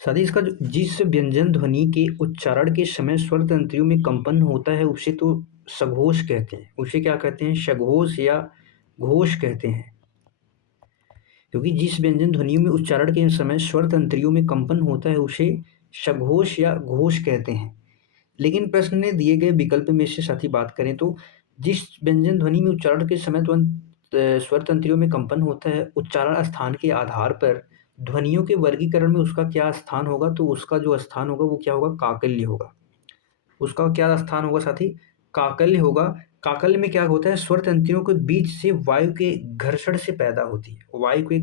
साथ ही इसका जिस व्यंजन ध्वनि के उच्चारण के समय स्वर तंत्रियों में कंपन होता है उसे तो सघोष कहते हैं। उसे क्या कहते हैं? सघोष या घोष कहते हैं। क्योंकि जिस व्यंजन ध्वनियों में उच्चारण के समय स्वर तंत्रियों में कंपन होता है उसे सघोष या घोष कहते हैं। लेकिन प्रश्न में दिए गए विकल्प में से साथ ही बात करें तो जिस व्यंजन ध्वनि में उच्चारण के समय स्वर तंत्रियों में कंपन होता है, उच्चारण स्थान के आधार पर ध्वनियों के वर्गीकरण में उसका क्या स्थान होगा? तो उसका जो स्थान होगा वो क्या होगा? काकल्य होगा। उसका क्या स्थान होगा साथी? काकल्य होगा। काकल्य में क्या होता है? स्वर तंत्रियों के बीच से वायु के घर्षण से पैदा होती है। वायु के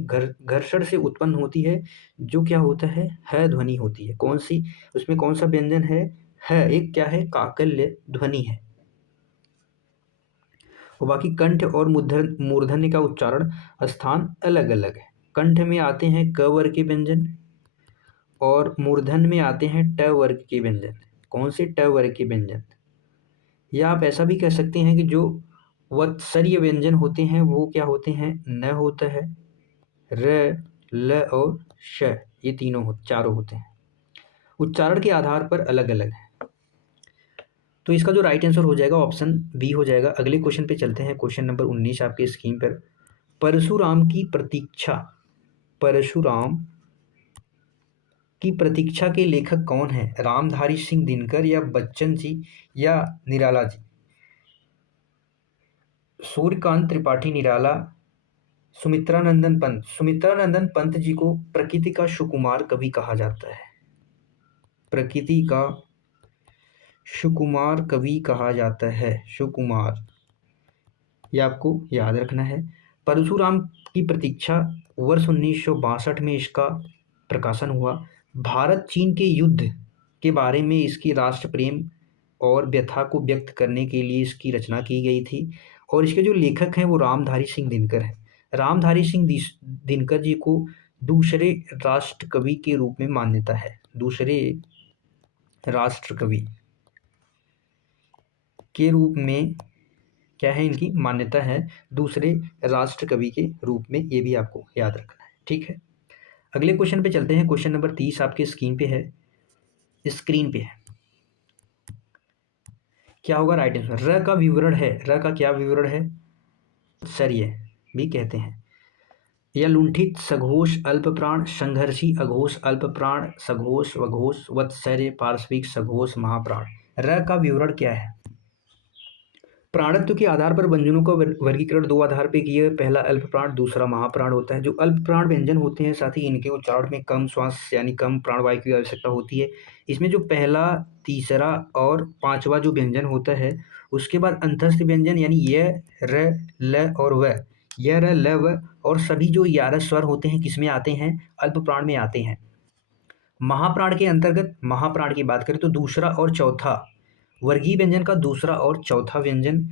घर्षण से उत्पन्न होती है, जो क्या होता है? ह ध्वनि होती है। कौन सी? उसमें कौन सा व्यंजन है? है एक क्या है? काकल्य ध्वनि है। और बाकी कंठ और मूर्धन्य का उच्चारण स्थान अलग अलग है। कंठ में आते हैं क वर्ग के व्यंजन और मूर्धन्य में आते हैं ट वर्ग के व्यंजन। कौन से? ट वर्ग के व्यंजन। या आप ऐसा भी कह सकते हैं कि जो वत्सरीय व्यंजन होते हैं वो क्या होते हैं? न होता है, र, ल और श, ये चारों होते हैं। उच्चारण के आधार पर अलग अलग है। तो इसका जो राइट आंसर हो जाएगा ऑप्शन बी हो जाएगा। अगले क्वेश्चन पे चलते हैं। क्वेश्चन नंबर 19 आपके स्क्रीन पर। परशुराम की प्रतीक्षा, परशुराम की प्रतीक्षा के लेखक कौन है? रामधारी सिंह दिनकर या बच्चन जी या निराला जी? सूर्यकांत त्रिपाठी निराला, सुमित्रानंदन पंत। सुमित्रानंदन पंत जी को प्रकृति का सुकुमार कवि कहा जाता है। प्रकृति का सुकुमार कवि कहा जाता है। सुकुमार, ये आपको याद रखना है। परशुराम की प्रतीक्षा वर्ष 1962 में इसका प्रकाशन हुआ। भारत चीन के युद्ध के बारे में इसकी राष्ट्र प्रेम और व्यथा को व्यक्त करने के लिए इसकी रचना की गई थी। और इसके जो लेखक हैं वो रामधारी सिंह दिनकर हैं। रामधारी सिंह दिनकर जी को दूसरे राष्ट्र कवि के रूप में मान्यता है। दूसरे राष्ट्र कवि के रूप में क्या है? इनकी मान्यता है दूसरे राष्ट्र कवि के रूप में। ये भी आपको याद रखना है, ठीक है। अगले क्वेश्चन पे चलते हैं। क्वेश्चन नंबर 30 आपके स्क्रीन पे है, स्क्रीन पे है। क्या होगा राइट आंसर? र का विवरण है। र का क्या विवरण है? सरिय भी कहते हैं। या लुंठित, सघोष, अल्प प्राण, संघर्षी, अघोष, अल्प प्राण, सघोष, वघोष, वत्सर्य, पार्श्विक, सघोष, महाप्राण। र का विवरण क्या है? प्राणत्व के आधार पर व्यंजनों का वर्गीकरण दो आधार पे किया है। पहला अल्प प्राण, दूसरा महाप्राण होता है। जो अल्प प्राण व्यंजन होते हैं साथ ही इनके उच्चारण में कम श्वास यानी कम प्राणवायु की आवश्यकता होती है। इसमें जो पहला, तीसरा और पांचवा जो व्यंजन होता है उसके बाद अंतस्थ व्यंजन यानी य, र, ल और व, य, र, ल, व और सभी जो 11 स्वर होते हैं किसमें आते हैं? अल्प प्राण में आते हैं। महाप्राण के अंतर्गत, महाप्राण की बात करें तो दूसरा और चौथा वर्गीय व्यंजन का दूसरा और चौथा व्यंजन,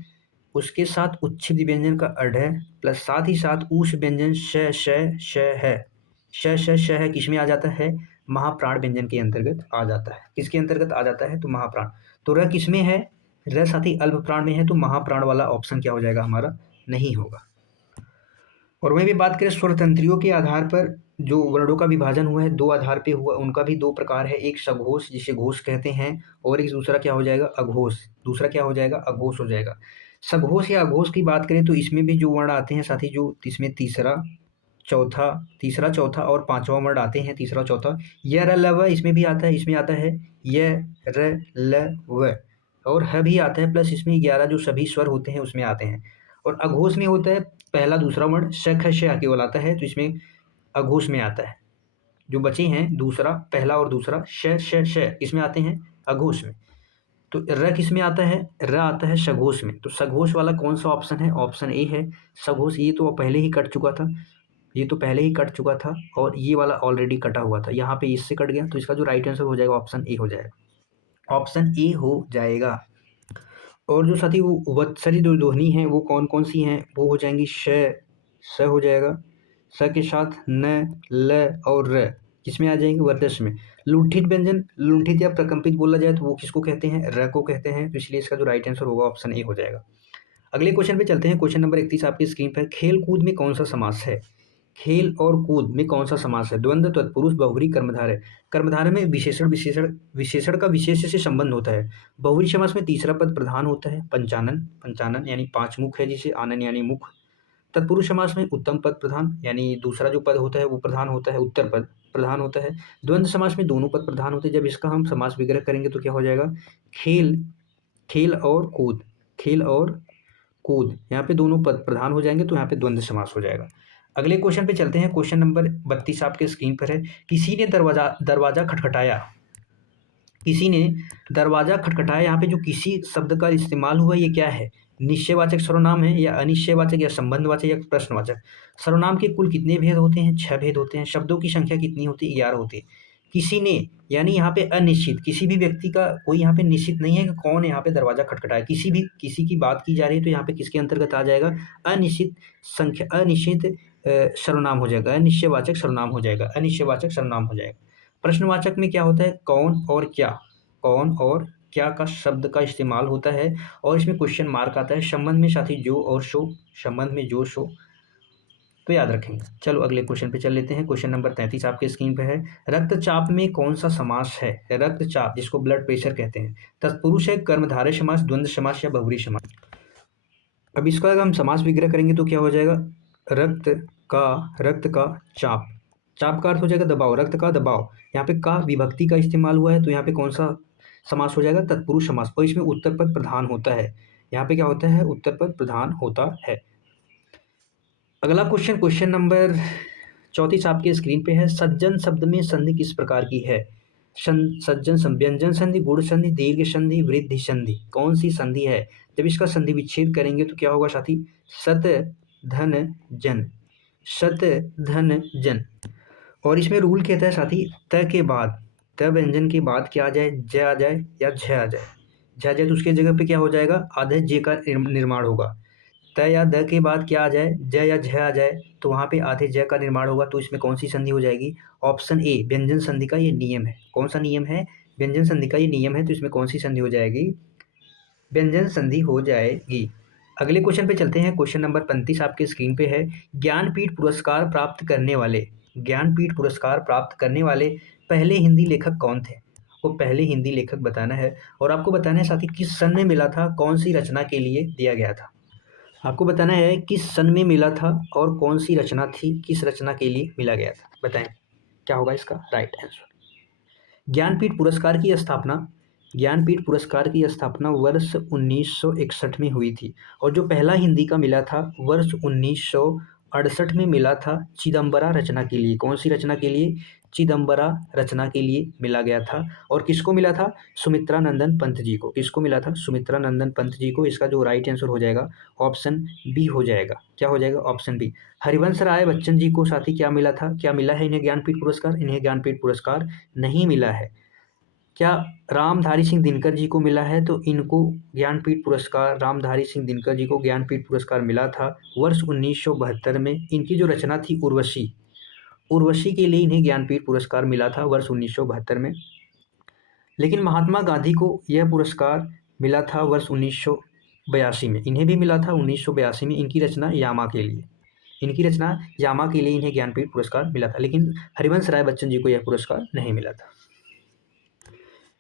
उसके साथ उच्छिष्ट व्यंजन का अढ़ प्लस साथ ही साथ ऊष् व्यंजन श, श, श है। श, श, श है किसमें आ जाता है? महाप्राण व्यंजन के अंतर्गत आ जाता है। किसके अंतर्गत आ जाता है? तो महाप्राण। तो र किसमें है? र साथ ही अल्प प्राण में है, तो महाप्राण वाला ऑप्शन क्या हो जाएगा हमारा? नहीं होगा। और वहीं भी बात करें स्वर तंत्रियों के आधार पर जो वर्णों का विभाजन हुआ है दो आधार पे हुआ, उनका भी दो प्रकार है। एक सघोष जिसे घोष कहते हैं और एक दूसरा क्या हो जाएगा? अघोष। दूसरा क्या हो जाएगा? अघोष हो जाएगा। सघोष या अघोष की बात करें तो इसमें भी जो वर्ण आते हैं साथ ही जो इसमें तीसरा चौथा और पांचवा वर्ण आते हैं। तीसरा चौथा य, र, ल, व इसमें भी आता है। इसमें आता है य, र, ल, व और ह भी आता है, प्लस इसमें 11 जो सभी स्वर होते हैं उसमें आते हैं। और अघोष में होता है पहला दूसरा वर्ण श, ख, श केवल आता है, तो इसमें अघोष में आता है। जो बचे हैं दूसरा, पहला और दूसरा श, श, श इसमें आते हैं अघोष में। तो र किस में आता है? र आता है सघोष में। तो सघोष वाला कौन सा ऑप्शन है? ऑप्शन ए है सघोष। ये तो पहले ही कट चुका था, ये तो पहले ही कट चुका था और ये वाला ऑलरेडी कटा हुआ था। यहाँ पे इससे कट गया, तो इसका जो राइट आंसर हो जाएगा ऑप्शन ए हो जाएगा। ऑप्शन ए हो जाएगा। और जो साथी वो वत्सरी जो ध्वनि है वो कौन कौन सी हैं? वो हो जाएंगी श, स हो जाएगा। स के साथ न, ल और र किसमें आ जाएंगे? वर्चस्व में। लुंठित व्यंजन, लुंठित या प्रकंपित बोला जाए तो वो किसको कहते हैं? र को कहते हैं। तो इसलिए इसका जो राइट आंसर होगा ऑप्शन ए हो जाएगा। अगले क्वेश्चन पे चलते हैं। क्वेश्चन नंबर 31 आपकी स्क्रीन पर। खेल कूद में कौन सा समास है? खेल और कूद में कौन सा समास है? द्वंद्व, तत्पुरुष, बहुव्रीहि, कर्मधारय। कर्मधारय में विशेषण विशेषण विशेषण का विशेष्य से संबंध होता है। बहुव्रीहि समास में तीसरा पद प्रधान होता है। पंचानन, पंचानन यानी पांच मुख है जिसे, आनन यानी मुख। तत्पुरुष समास में उत्तम पद प्रधान यानी दूसरा जो पद होता है वो प्रधान होता है, उत्तर पद प्रधान होता है। द्वंद्व समास में दोनों पद प्रधान होते हैं। जब इसका हम समास विग्रह करेंगे तो क्या हो जाएगा? खेल, खेल और कूद, खेल और कूद, यहाँ पे दोनों पद प्रधान हो जाएंगे तो यहाँ पे द्वंद्व समास हो जाएगा। अगले क्वेश्चन पे चलते हैं। क्वेश्चन नंबर 32 आपके स्क्रीन पर है। किसी ने दरवाजा दरवाजा खटखटाया, किसी ने दरवाजा खटखटाया। यहाँ पे जो किसी शब्द का इस्तेमाल हुआ ये क्या है? निश्चयवाचक सर्वनाम है या अनिश्चयवाचक या संबंधवाचक या प्रश्नवाचक? सर्वनाम के कुल कितने भेद होते हैं? 6 भेद होते हैं। शब्दों की संख्या कितनी होती है? 11 होती है। किसी ने यानी यहाँ पे अनिश्चित, किसी भी व्यक्ति का कोई यहाँ पे निश्चित नहीं है कि कौन यहाँ पे दरवाजा खटखटाया। किसी की बात की जा रही है तो यहाँ पे किसके अंतर्गत आ जाएगा? अनिश्चित संख्या, अनिश्चित सर्वनाम हो जाएगा, अनिश्चयवाचक सर्वनाम हो जाएगा, अनिश्चयवाचक सर्वनाम हो जाएगा। प्रश्नवाचक में क्या होता है? कौन और क्या, कौन और क्या का शब्द का इस्तेमाल होता है और इसमें क्वेश्चन मार्क आता है। संबंध में साथी जो और सो, संबंध में जो सो, तो याद रखेंगे। चलो अगले क्वेश्चन पे चल लेते हैं। क्वेश्चन नंबर 33 आपके स्क्रीन पे है। रक्तचाप में कौन सा समास है? रक्तचाप जिसको ब्लड प्रेशर कहते हैं, तत्पुरुष है, कर्मधारय समास, द्वंद्व समास या बहुव्रीहि समास? अब इसका अगर हम समास विग्रह करेंगे तो क्या हो जाएगा? रक्त का चाप, चाप का अर्थ हो जाएगा दबाव, रक्त का दबाव। यहाँ पे का विभक्ति का इस्तेमाल हुआ है तो यहाँ पे कौन सा समास हो जाएगा? तत्पुरुष समास। और इसमें उत्तर पद प्रधान होता है। यहाँ पे क्या होता है? उत्तर पद प्रधान होता है। अगला क्वेश्चन, क्वेश्चन नंबर 34 आपके स्क्रीन पे है। सज्जन शब्द में संधि किस प्रकार की है? सज्जन व्यंजन संधि, गुण संधि, दीर्घ संधि, वृद्धि संधि, कौन सी संधि है? जब इसका संधि विच्छेद करेंगे तो क्या होगा साथी? सत धन जन, सत धन जन। और इसमें रूल कहता है साथी, त के बाद, त व्यंजन के बाद क्या आ जाए? ज आ जाए या झ आ जाए। झ आ जाए तो उसके जगह पे क्या हो जाएगा? आधे जे का निर्माण होगा। त या द के बाद क्या आ जाए? ज या झ आ जाए तो वहाँ पे आधे ज का निर्माण होगा। तो इसमें कौन सी संधि हो जाएगी? ऑप्शन ए, व्यंजन संधि का ये नियम है। कौन सा नियम है? व्यंजन संधि का ये नियम है। तो इसमें कौन सी संधि हो जाएगी? व्यंजन संधि हो जाएगी। अगले क्वेश्चन पे चलते हैं। क्वेश्चन नंबर 35 आपके स्क्रीन पे है। ज्ञानपीठ पुरस्कार प्राप्त करने वाले, ज्ञानपीठ पुरस्कार प्राप्त करने वाले पहले हिंदी लेखक कौन थे? वो पहले हिंदी लेखक बताना है और आपको बताना है साथ ही किस सन में मिला था, कौन सी रचना के लिए दिया गया था। आपको बताना है किस सन में मिला था और कौन सी रचना थी, किस रचना के लिए मिला गया था। बताएं क्या होगा इसका राइट आंसर। ज्ञानपीठ पुरस्कार की स्थापना, ज्ञानपीठ पुरस्कार की स्थापना वर्ष 1961 में हुई थी और जो पहला हिंदी का मिला था वर्ष 1968 में मिला था चिदम्बरा रचना के लिए। कौन सी रचना के लिए? चिदम्बरा रचना के लिए मिला गया था। और किसको मिला था? सुमित्रा नंदन पंत जी को। किसको मिला था? सुमित्रा नंदन पंत जी को। इसका जो राइट आंसर हो जाएगा ऑप्शन बी हो जाएगा। क्या हो जाएगा? Option B. हरिवंश राय बच्चन जी को साथी क्या मिला था? क्या मिला है इन्हें ज्ञानपीठ पुरस्कार? इन्हें ज्ञानपीठ पुरस्कार नहीं मिला है। क्या रामधारी सिंह दिनकर जी को मिला है? तो इनको ज्ञानपीठ पुरस्कार, रामधारी सिंह दिनकर जी को ज्ञानपीठ पुरस्कार मिला था वर्ष 1972 में। इनकी जो रचना थी उर्वशी, उर्वशी के लिए इन्हें ज्ञानपीठ पुरस्कार मिला था वर्ष 1972 में। लेकिन महात्मा गांधी को यह पुरस्कार मिला था वर्ष 1982 में। इन्हें भी मिला था 1982 में। इनकी रचना यामा के लिए, इनकी रचना यामा के लिए इन्हें ज्ञानपीठ पुरस्कार मिला था। लेकिन हरिवंश राय बच्चन जी को यह पुरस्कार नहीं मिला था।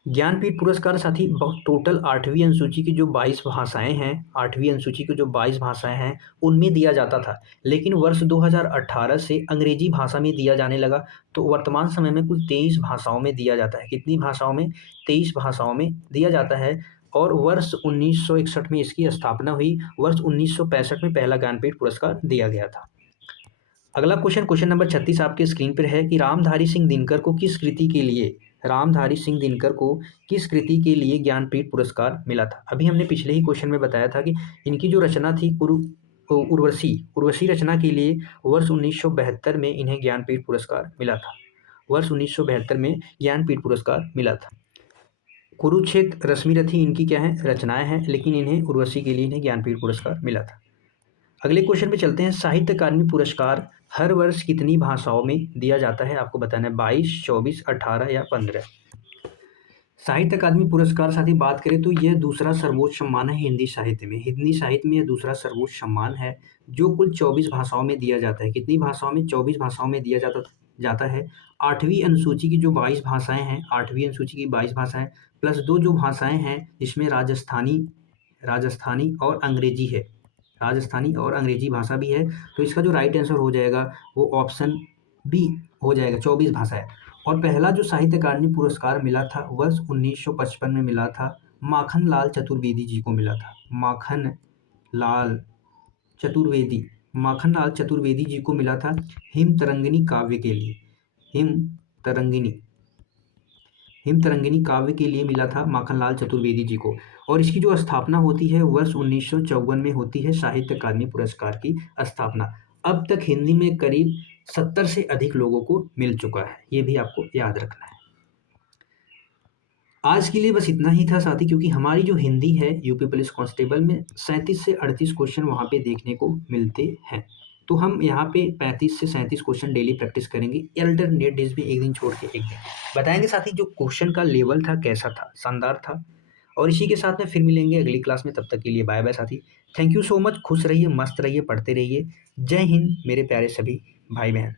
ज्ञानपीठ पुरस्कार साथी टोटल 8वीं अनुसूची की जो 22 भाषाएं हैं, 8वीं अनुसूची की जो 22 भाषाएं हैं उनमें दिया जाता था। लेकिन वर्ष 2018 से अंग्रेजी भाषा में दिया जाने लगा। तो वर्तमान समय में कुल 23 भाषाओं में दिया जाता है। कितनी भाषाओं में? 23 भाषाओं में दिया जाता है। और वर्ष 1961 में इसकी स्थापना हुई। वर्ष 1965 में पहला ज्ञानपीठ पुरस्कार दिया गया था। अगला क्वेश्चन, क्वेश्चन नंबर 36 आपके स्क्रीन पर है कि रामधारी सिंह दिनकर को किस कृति के लिए, रामधारी सिंह दिनकर को किस कृति के लिए ज्ञानपीठ पुरस्कार मिला था? अभी हमने पिछले ही क्वेश्चन में बताया था कि इनकी जो रचना थी उर्वशी, उर्वशी रचना के लिए वर्ष 1972 में इन्हें ज्ञानपीठ पुरस्कार मिला था। वर्ष 1972 में ज्ञानपीठ पुरस्कार मिला था। कुरुक्षेत्र, रश्मिरथी इनकी क्या है? रचनाएं हैं। लेकिन इन्हें उर्वशी के लिए इन्हें ज्ञानपीठ पुरस्कार मिला था। अगले क्वेश्चन पे चलते हैं। साहित्य अकादमी पुरस्कार हर वर्ष कितनी भाषाओं में दिया जाता है? आपको बताना है 22, 24, 18 या 15। साहित्य अकादमी पुरस्कार साथी बात करें तो यह दूसरा सर्वोच्च सम्मान है हिंदी साहित्य में। हिंदी साहित्य में यह दूसरा सर्वोच्च सम्मान है जो कुल 24 भाषाओं में दिया जाता है। कितनी भाषाओं में? 24 भाषाओं में दिया जाता है। 8वीं अनुसूची की जो 22 भाषाएं हैं, 8वीं अनुसूची की 22 भाषाएं प्लस 2 जो भाषाएं हैं इसमें राजस्थानी राजस्थानी और अंग्रेजी है। राजस्थानी और अंग्रेजी भाषा भी है। तो इसका जो राइट आंसर हो जाएगा वो ऑप्शन बी हो जाएगा, 24 भाषाएं। और पहला जो साहित्य अकादमी पुरस्कार मिला था वर्ष 1955 में मिला था, माखन लाल चतुर्वेदी जी को मिला था। लाल चतुर्वेदी माखन लाल चतुर्वेदी जी को मिला था हिम तरंगिनी काव्य के लिए। हिम तरंगिनी हिम तरंगिनी काव्य के लिए मिला था माखनलाल चतुर्वेदी जी को। और इसकी जो स्थापना होती है वर्ष 1954 में होती है साहित्य अकादमी पुरस्कार की स्थापना। अब तक हिंदी में करीब 70 से अधिक लोगों को मिल चुका है, ये भी आपको याद रखना है। आज के लिए बस इतना ही था साथी, क्योंकि हमारी जो हिंदी है यूपी पुलिस कांस्टेबल में 37 से 38 क्वेश्चन वहाँ पे देखने को मिलते हैं। तो हम यहाँ पे 35 से 37 क्वेश्चन डेली प्रैक्टिस करेंगे, अल्टरनेट डेज में एक दिन छोड़ के एक दिन बताएंगे साथी जो क्वेश्चन का लेवल था कैसा था, शानदार था। और इसी के साथ में फिर मिलेंगे अगली क्लास में, तब तक के लिए बाय बाय साथी। थैंक यू सो मच, खुश रहिए, मस्त रहिए, पढ़ते रहिए। जय हिंद मेरे प्यारे सभी भाई बहन।